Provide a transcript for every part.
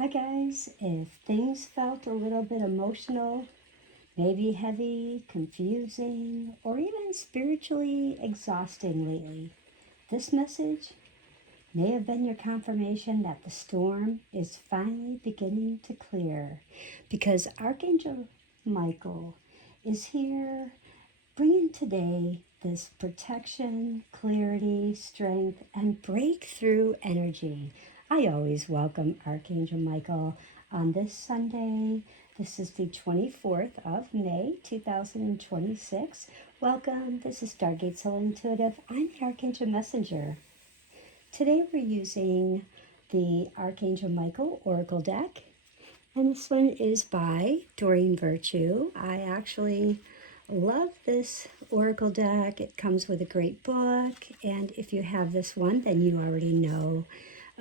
Hi guys, if things felt a little bit emotional, maybe heavy, confusing, or even spiritually exhausting lately, this message may have been your confirmation that the storm is finally beginning to clear because Archangel Michael is here bringing today this protection, clarity, strength, and breakthrough energy. I always welcome Archangel Michael on this Sunday. This is the 24th of May, 2026. Welcome. This is Stargate Soul Intuitive. I'm the Archangel Messenger. Today we're using the Archangel Michael Oracle deck, and this one is by Doreen Virtue. I actually love this Oracle deck. It comes with a great book, and if you have this one, then you already know.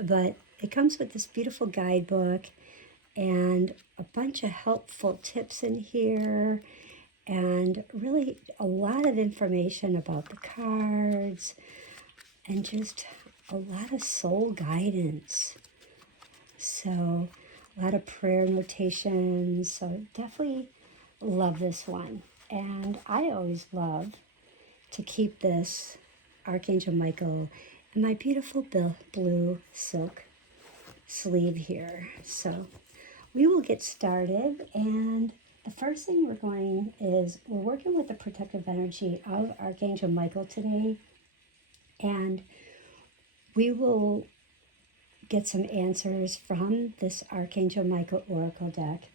But it comes with this beautiful guidebook and a bunch of helpful tips in here, and really a lot of information about the cards, and just a lot of soul guidance. So a lot of prayer notations. So definitely love this one. And I always love to keep this Archangel Michael in my beautiful blue silk sleeve here. So we will get started. And the first thing we're working with the protective energy of Archangel Michael today. And we will get some answers from this Archangel Michael Oracle deck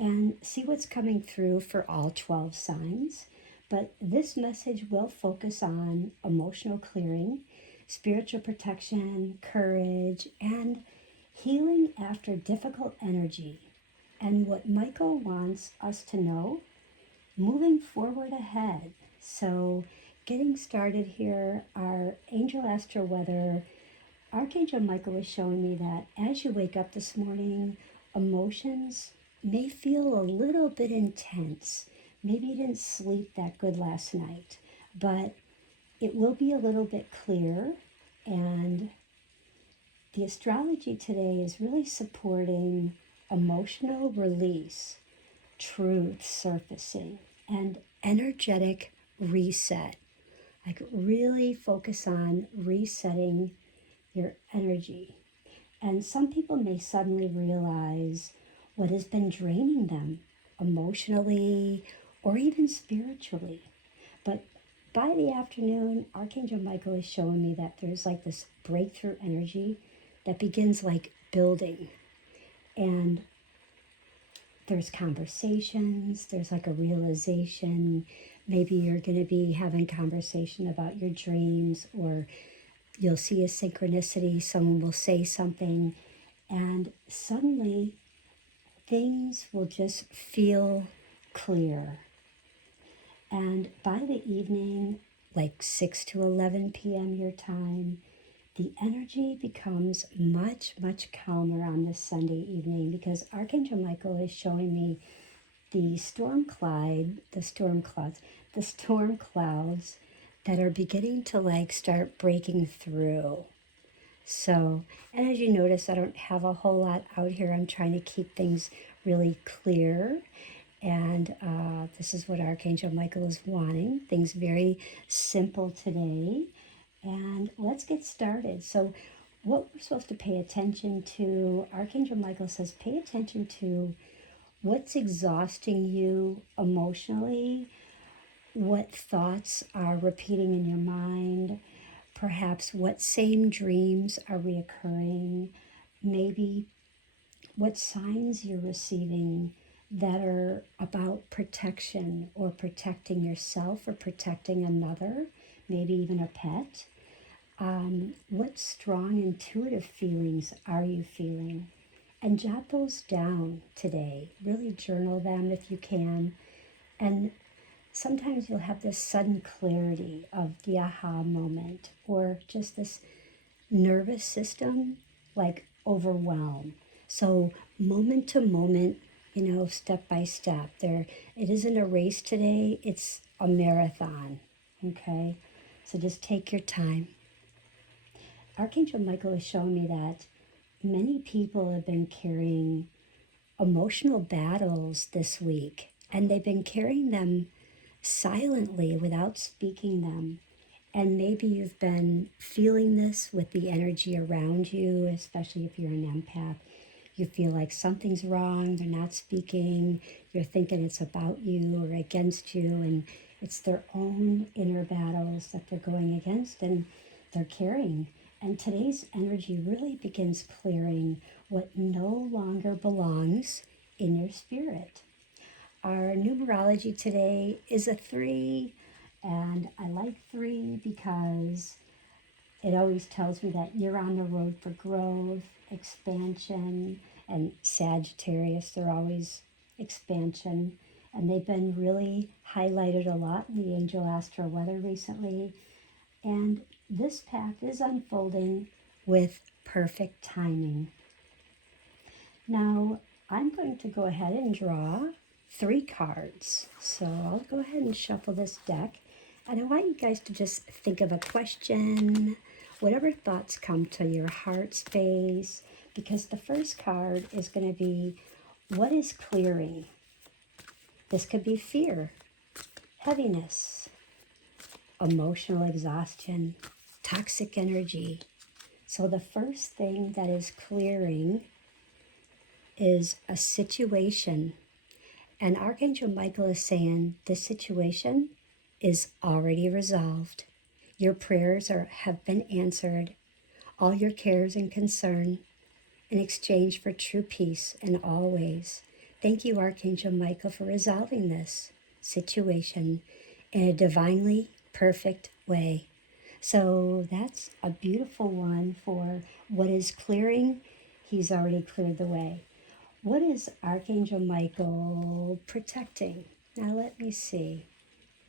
and see what's coming through for all 12 signs. But this message will focus on emotional clearing, spiritual protection, courage, and healing after difficult energy. And what Michael wants us to know moving forward ahead. So getting started here, our Angel Astro Weather, Archangel Michael is showing me that as you wake up this morning, emotions may feel a little bit intense. Maybe you didn't sleep that good last night, but it will be a little bit clear. And the astrology today is really supporting emotional release, truth surfacing, and energetic reset. Like really focus on resetting your energy. And some people may suddenly realize what has been draining them emotionally or even spiritually. But by the afternoon, Archangel Michael is showing me that there's like this breakthrough energy that begins like building. And there's conversations, there's like a realization. Maybe you're going to be having conversation about your dreams, or you'll see a synchronicity, someone will say something, and suddenly things will just feel clear. And by the evening, like 6 to 11 p.m. your time, the energy becomes much, much calmer on this Sunday evening, because Archangel Michael is showing me the storm clouds that are beginning to like start breaking through. So, and as you notice, I don't have a whole lot out here. I'm trying to keep things really clear. And this is what Archangel Michael is wanting. Things very simple today. And let's get started. So what we're supposed to pay attention to, Archangel Michael says, pay attention to what's exhausting you emotionally, what thoughts are repeating in your mind, perhaps what same dreams are reoccurring, maybe what signs you're receiving that are about protection or protecting yourself or protecting another, maybe even a pet. What strong intuitive feelings are you feeling? And jot those down today. Really journal them if you can. And sometimes you'll have this sudden clarity of the aha moment, or just this nervous system, like overwhelm. So moment to moment, step by step. It isn't a race today, it's a marathon, okay? So just take your time. Archangel Michael is showing me that many people have been carrying emotional battles this week, and they've been carrying them silently without speaking them. And maybe you've been feeling this with the energy around you, especially if you're an empath. You feel like something's wrong, they're not speaking, you're thinking it's about you or against you, and it's their own inner battles that they're going against and they're carrying. And today's energy really begins clearing what no longer belongs in your spirit. Our numerology today is a 3, and I like 3 because it always tells me that you're on the road for growth, expansion, and Sagittarius, they're always expansion. And they've been really highlighted a lot in the Angel Astro Weather recently. And this path is unfolding with perfect timing. Now, I'm going to go ahead and draw 3 cards. So I'll go ahead and shuffle this deck. And I want you guys to just think of a question, whatever thoughts come to your heart space, because the first card is going to be, what is clearing? This could be fear, heaviness, emotional exhaustion, toxic energy. So the first thing that is clearing is a situation. And Archangel Michael is saying this situation is already resolved. Your prayers have been answered. All your cares and concern in exchange for true peace in all ways. Thank you, Archangel Michael, for resolving this situation in a divinely perfect way. So that's a beautiful one for what is clearing. He's already cleared the way. What is Archangel Michael protecting? Now let me see.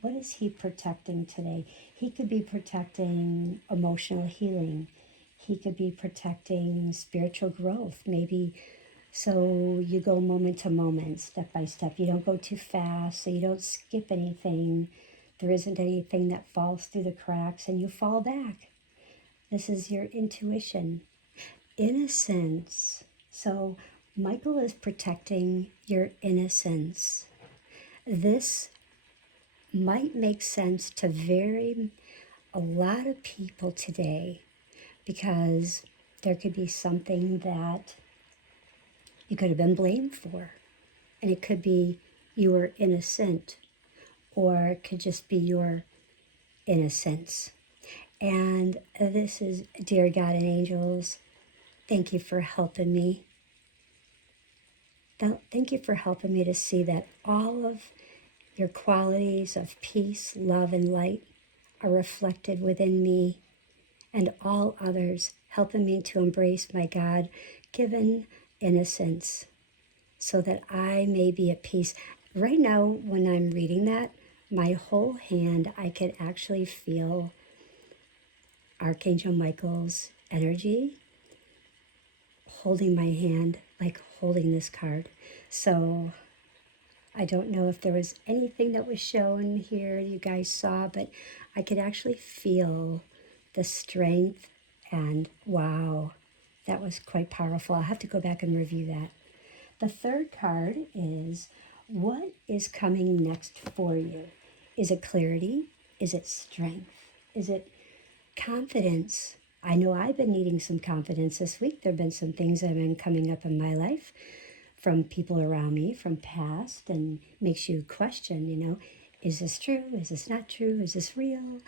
What is he protecting today? He could be protecting emotional healing. He could be protecting spiritual growth, maybe. So you go moment to moment, step by step. You don't go too fast, so you don't skip anything. There isn't anything that falls through the cracks and you fall back. This is your intuition. Innocence. So Michael is protecting your innocence. This might make sense to a lot of people today, because there could be something that you could have been blamed for. And it could be you were innocent, or it could just be your innocence. And this is, dear God and angels, thank you for helping me. Thank you for helping me to see that all of your qualities of peace, love, and light are reflected within me and all others, helping me to embrace my God-given innocence so that I may be at peace. Right now, when I'm reading that, my whole hand, I could actually feel Archangel Michael's energy holding my hand, like holding this card. So I don't know if there was anything that was shown here you guys saw, but I could actually feel the strength, and wow, that was quite powerful. I'll have to go back and review that. The third card is, what is coming next for you? Is it clarity? Is it strength? Is it confidence? I know I've been needing some confidence this week. There have been some things that have been coming up in my life from people around me from past, and makes you question, is this true? Is this not true? Is this real?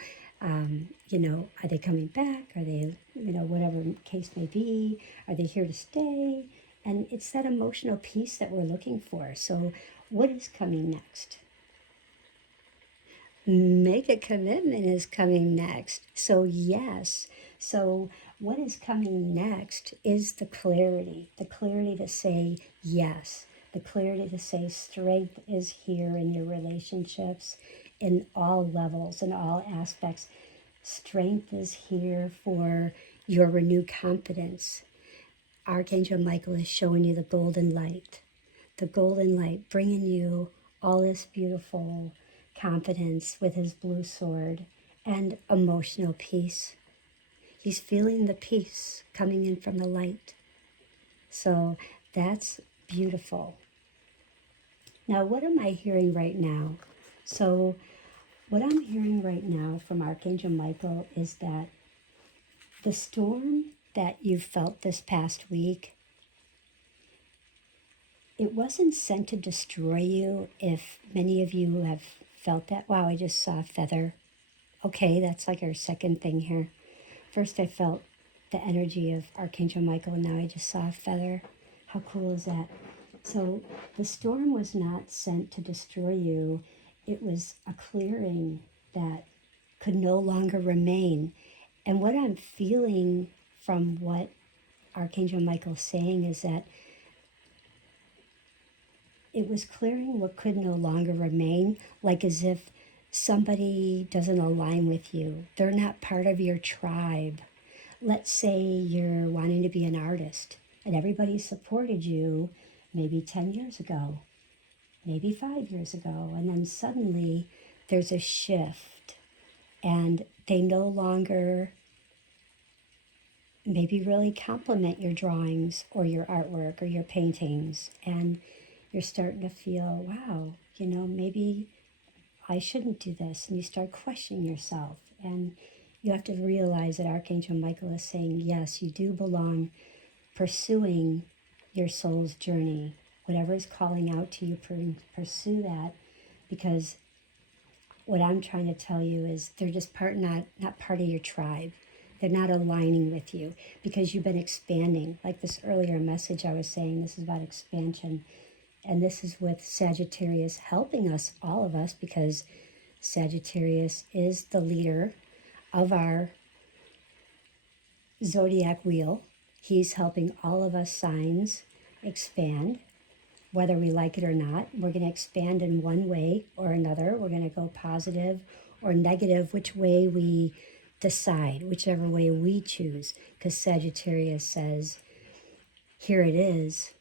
Are they coming back? Are they, whatever case may be, are they here to stay? And it's that emotional peace that we're looking for. So what is coming next? Make a commitment is coming next. So yes. So what is coming next is the clarity to say yes, the clarity to say strength is here in your relationships in all levels, in all aspects. Strength is here for your renewed confidence. Archangel Michael is showing you the golden light, bringing you all this beautiful confidence with his blue sword and emotional peace. He's feeling the peace coming in from the light. So that's beautiful. Now, what am I hearing right now? So what I'm hearing right now from Archangel Michael is that the storm that you felt this past week, it wasn't sent to destroy you. If many of you have felt that, wow, I just saw a feather. Okay, that's like our second thing here. First I felt the energy of Archangel Michael, and now I just saw a feather. How cool is that? So the storm was not sent to destroy you. It was a clearing that could no longer remain. And what I'm feeling from what Archangel Michael's saying is that it was clearing what could no longer remain, like as if somebody doesn't align with you. They're not part of your tribe. Let's say you're wanting to be an artist and everybody supported you maybe 10 years ago, maybe 5 years ago, and then suddenly there's a shift and they no longer maybe really compliment your drawings or your artwork or your paintings, and you're starting to feel, wow, maybe I shouldn't do this, and you start questioning yourself. And you have to realize that Archangel Michael is saying, yes, you do belong pursuing your soul's journey. Whatever is calling out to you, pursue that, because what I'm trying to tell you is they're just not part of your tribe. They're not aligning with you because you've been expanding. Like this earlier message I was saying, this is about expansion. And this is with Sagittarius helping us, all of us, because Sagittarius is the leader of our Zodiac wheel. He's helping all of us signs expand, whether we like it or not. We're going to expand in one way or another. We're going to go positive or negative, which way we decide, whichever way we choose, because Sagittarius says, here it is.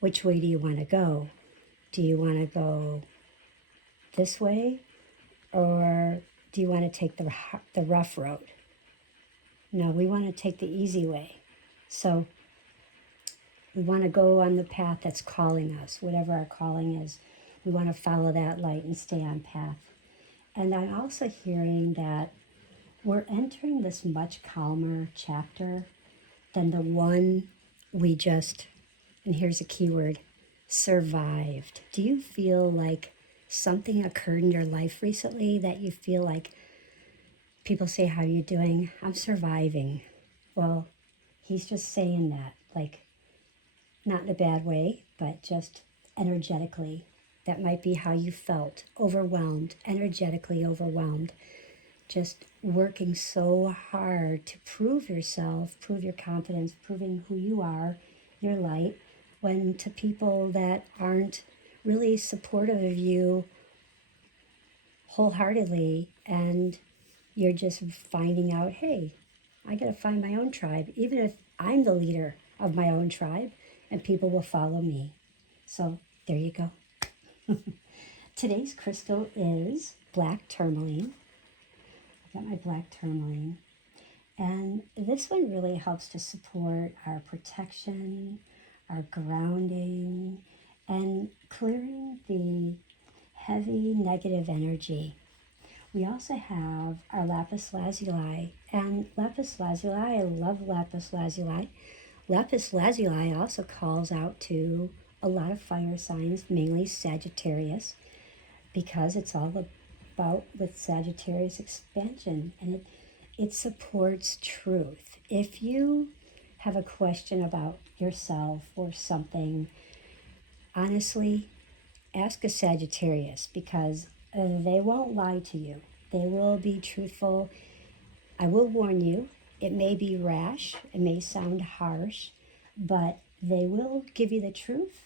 Which way do you want to go? Do you want to go this way, or do you want to take the rough road? No, we want to take the easy way. So we want to go on the path that's calling us, whatever our calling is. We want to follow that light and stay on path. And I'm also hearing that we're entering this much calmer chapter than the one we just, and here's a key word, survived. Do you feel like something occurred in your life recently that you feel like people say, how are you doing? I'm surviving. Well, he's just saying that, like, not in a bad way, but just energetically. That might be how you felt, overwhelmed, energetically overwhelmed. Just working so hard to prove yourself, prove your confidence, proving who you are, your light, when to people that aren't really supportive of you wholeheartedly, and you're just finding out, hey, I got to find my own tribe, even if I'm the leader of my own tribe, and people will follow me. So there you go. Today's crystal is black tourmaline. I got my black tourmaline. And this one really helps to support our protection, our grounding, and clearing the heavy negative energy. We also have our lapis lazuli, and lapis lazuli, I love lapis lazuli. Lapis lazuli also calls out to a lot of fire signs, mainly Sagittarius, because it's all about with Sagittarius expansion, and it supports truth. If you have a question about yourself or something, honestly, ask a Sagittarius, because they won't lie to you. They will be truthful. I will warn you, it may be rash, it may sound harsh, but they will give you the truth,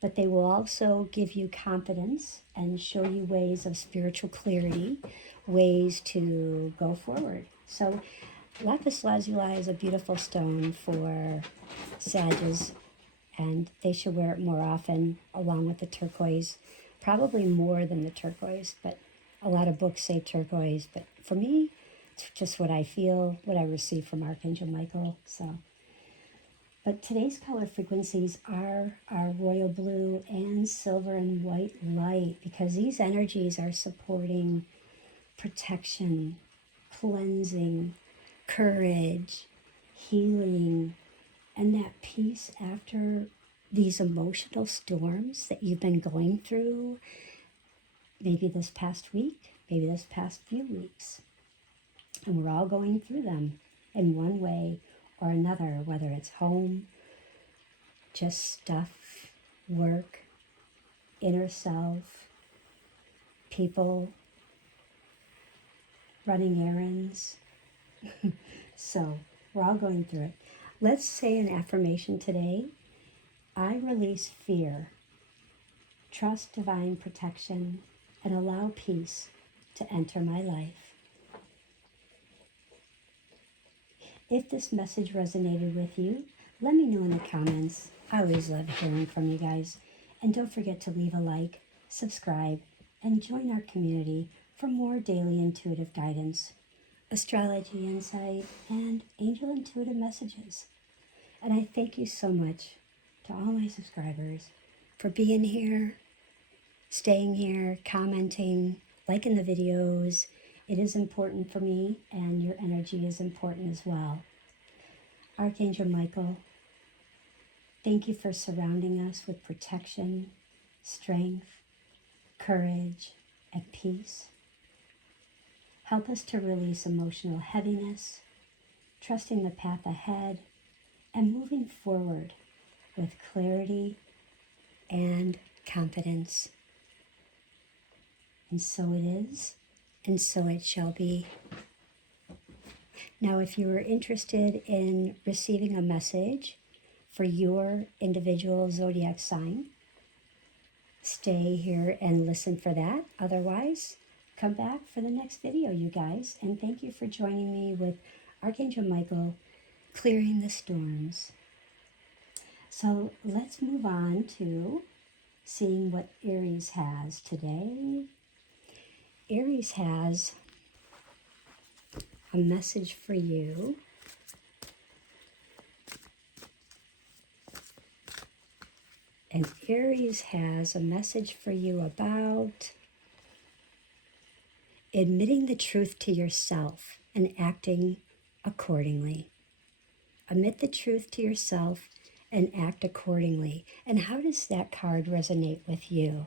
but they will also give you confidence and show you ways of spiritual clarity, ways to go forward. So lapis lazuli is a beautiful stone for Sages, and they should wear it more often along with the turquoise, probably more than the turquoise, but a lot of books say turquoise, but for me, it's just what I feel, what I receive from Archangel Michael. So But today's color frequencies are our royal blue and silver and white light, because these energies are supporting protection, cleansing, courage, healing, and that peace after these emotional storms that you've been going through, maybe this past week, maybe this past few weeks. And we're all going through them in one way or another, whether it's home, just stuff, work, inner self, people, running errands. So we're all going through it. Let's say an affirmation today. I release fear, trust divine protection, and allow peace to enter my life. If this message resonated with you, let me know in the comments. I always love hearing from you guys. And don't forget to leave a like, subscribe, and join our community for more daily intuitive guidance, astrology insight, and angel intuitive messages. And I thank you so much to all my subscribers for being here, staying here, commenting, liking the videos. It is important for me, and your energy is important as well. Archangel Michael, thank you for surrounding us with protection, strength, courage, and peace. Help us to release emotional heaviness, trusting the path ahead, and moving forward with clarity and confidence. And so it is, and so it shall be. Now, if you are interested in receiving a message for your individual zodiac sign, stay here and listen for that. Otherwise, come back for the next video, you guys. And thank you for joining me with Archangel Michael clearing the storms. So let's move on to seeing what Aries has today. Aries has a message for you. And Aries has a message for you about admitting the truth to yourself and acting accordingly. Admit the truth to yourself and act accordingly. And how does that card resonate with you?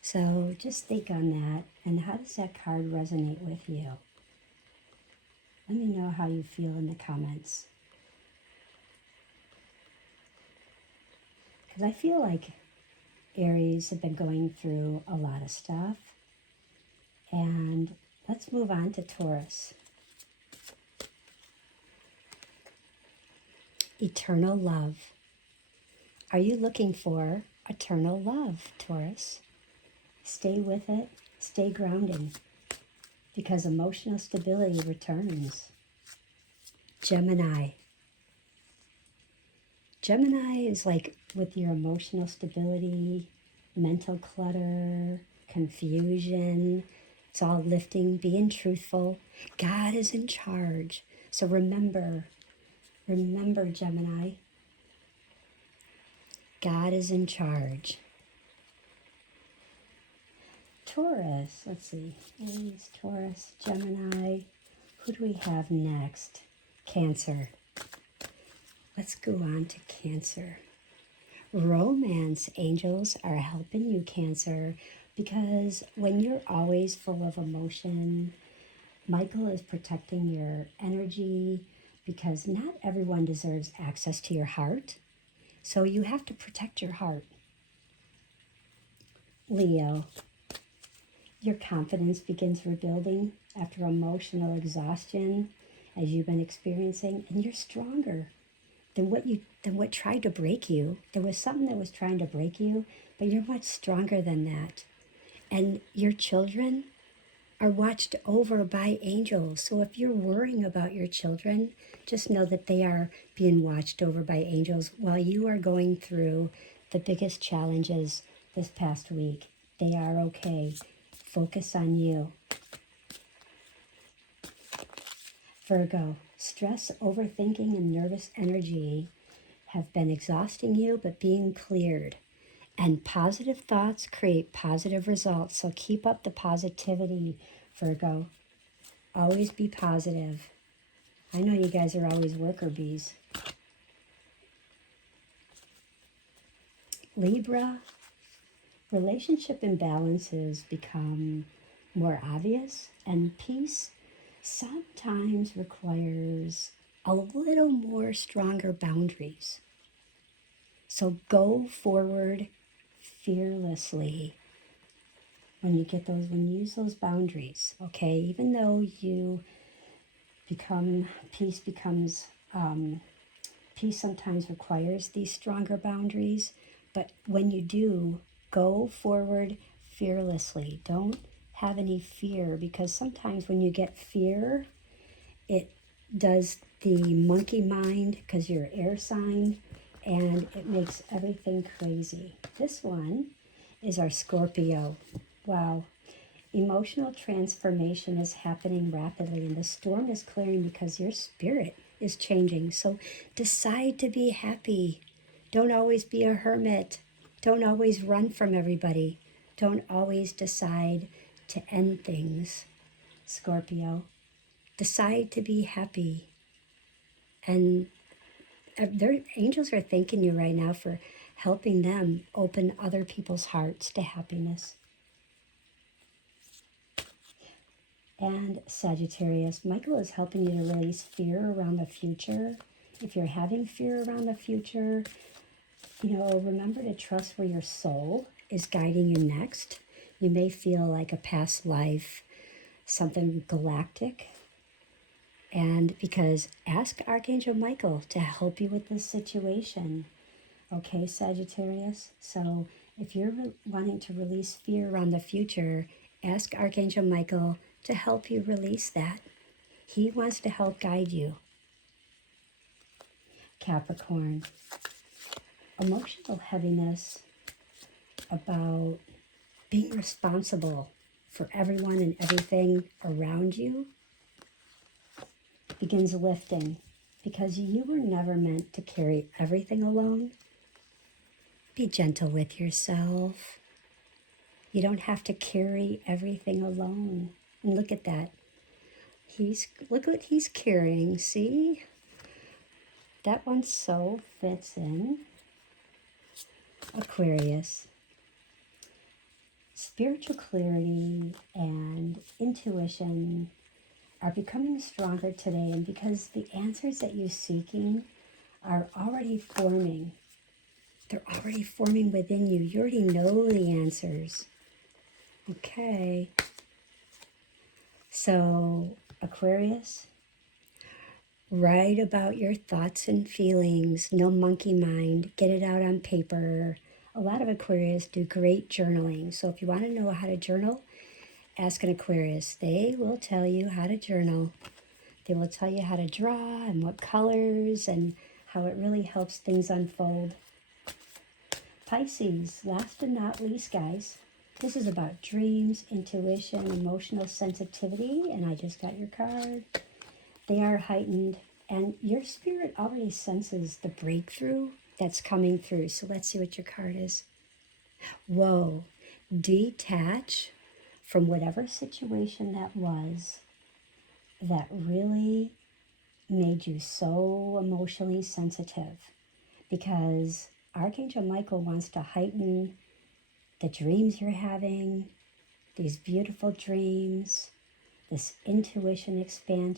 So just think on that. And how does that card resonate with you? Let me know how you feel in the comments. Because I feel like Aries have been going through a lot of stuff. And let's move on to Taurus. Eternal love. Are you looking for eternal love, Taurus? Stay with it. Stay grounded. Because emotional stability returns. Gemini. Gemini is like with your emotional stability, mental clutter, confusion. It's all lifting, being truthful. God is in charge. So remember, Gemini, God is in charge. Taurus, let's see, Aries, Taurus, Gemini. Who do we have next? Cancer. Let's go on to Cancer. Romance angels are helping you, Cancer, because when you're always full of emotion, Michael is protecting your energy, because not everyone deserves access to your heart. So you have to protect your heart. Leo. Your confidence begins rebuilding after emotional exhaustion, as you've been experiencing, and you're stronger than what tried to break you. There was something that was trying to break you, but you're much stronger than that. And your children are watched over by angels. So if you're worrying about your children, just know that they are being watched over by angels while you are going through the biggest challenges this past week. They are okay. Focus on you. Virgo, Stress, overthinking, and nervous energy have been exhausting you, but being cleared. And positive thoughts create positive results. So keep up the positivity, Virgo. Always be positive. I know you guys are always worker bees. Libra, relationship imbalances become more obvious, and peace sometimes requires a little more stronger boundaries. So go forward fearlessly when you get those, when you use those boundaries, okay? Even though peace sometimes requires these stronger boundaries, but when you do, go forward fearlessly. Don't have any fear, because sometimes when you get fear, it does the monkey mind, because you're air sign, and it makes everything crazy. This one is our Scorpio. Wow. Emotional transformation is happening rapidly, and the storm is clearing because your spirit is changing. So decide to be happy. Don't always be a hermit. Don't always run from everybody. Don't always decide to end things, Scorpio. Decide to be happy. And their angels are thanking you right now for helping them open other people's hearts to happiness. And Sagittarius, Michael is helping you to release fear around the future. If you're having fear around the future, remember to trust where your soul is guiding you next. You may feel like a past life, something galactic. And because ask Archangel Michael to help you with this situation. Okay, Sagittarius? So if you're wanting to release fear around the future, ask Archangel Michael to help you release that. He wants to help guide you. Capricorn, emotional heaviness about being responsible for everyone and everything around you begins lifting, because you were never meant to carry everything alone. Be gentle with yourself. You don't have to carry everything alone. And look at that. Look what he's carrying. See? That one so fits in. Aquarius. Spiritual clarity and intuition are becoming stronger today, and because the answers that you're seeking are already forming. They're already forming within you. You already know the answers. Okay. So, Aquarius, write about your thoughts and feelings. No monkey mind. Get it out on paper. A lot of Aquarius do great journaling. So if you want to know how to journal, ask an Aquarius. They will tell you how to journal. They will tell you how to draw and what colors and how it really helps things unfold. Pisces, last but not least, guys, this is about dreams, intuition, emotional sensitivity, and I just got your card. They are heightened, and your spirit already senses the breakthrough that's coming through. So let's see what your card is. Whoa, detach from whatever situation that was that really made you so emotionally sensitive, because Archangel Michael wants to heighten the dreams you're having, these beautiful dreams, this intuition expansion.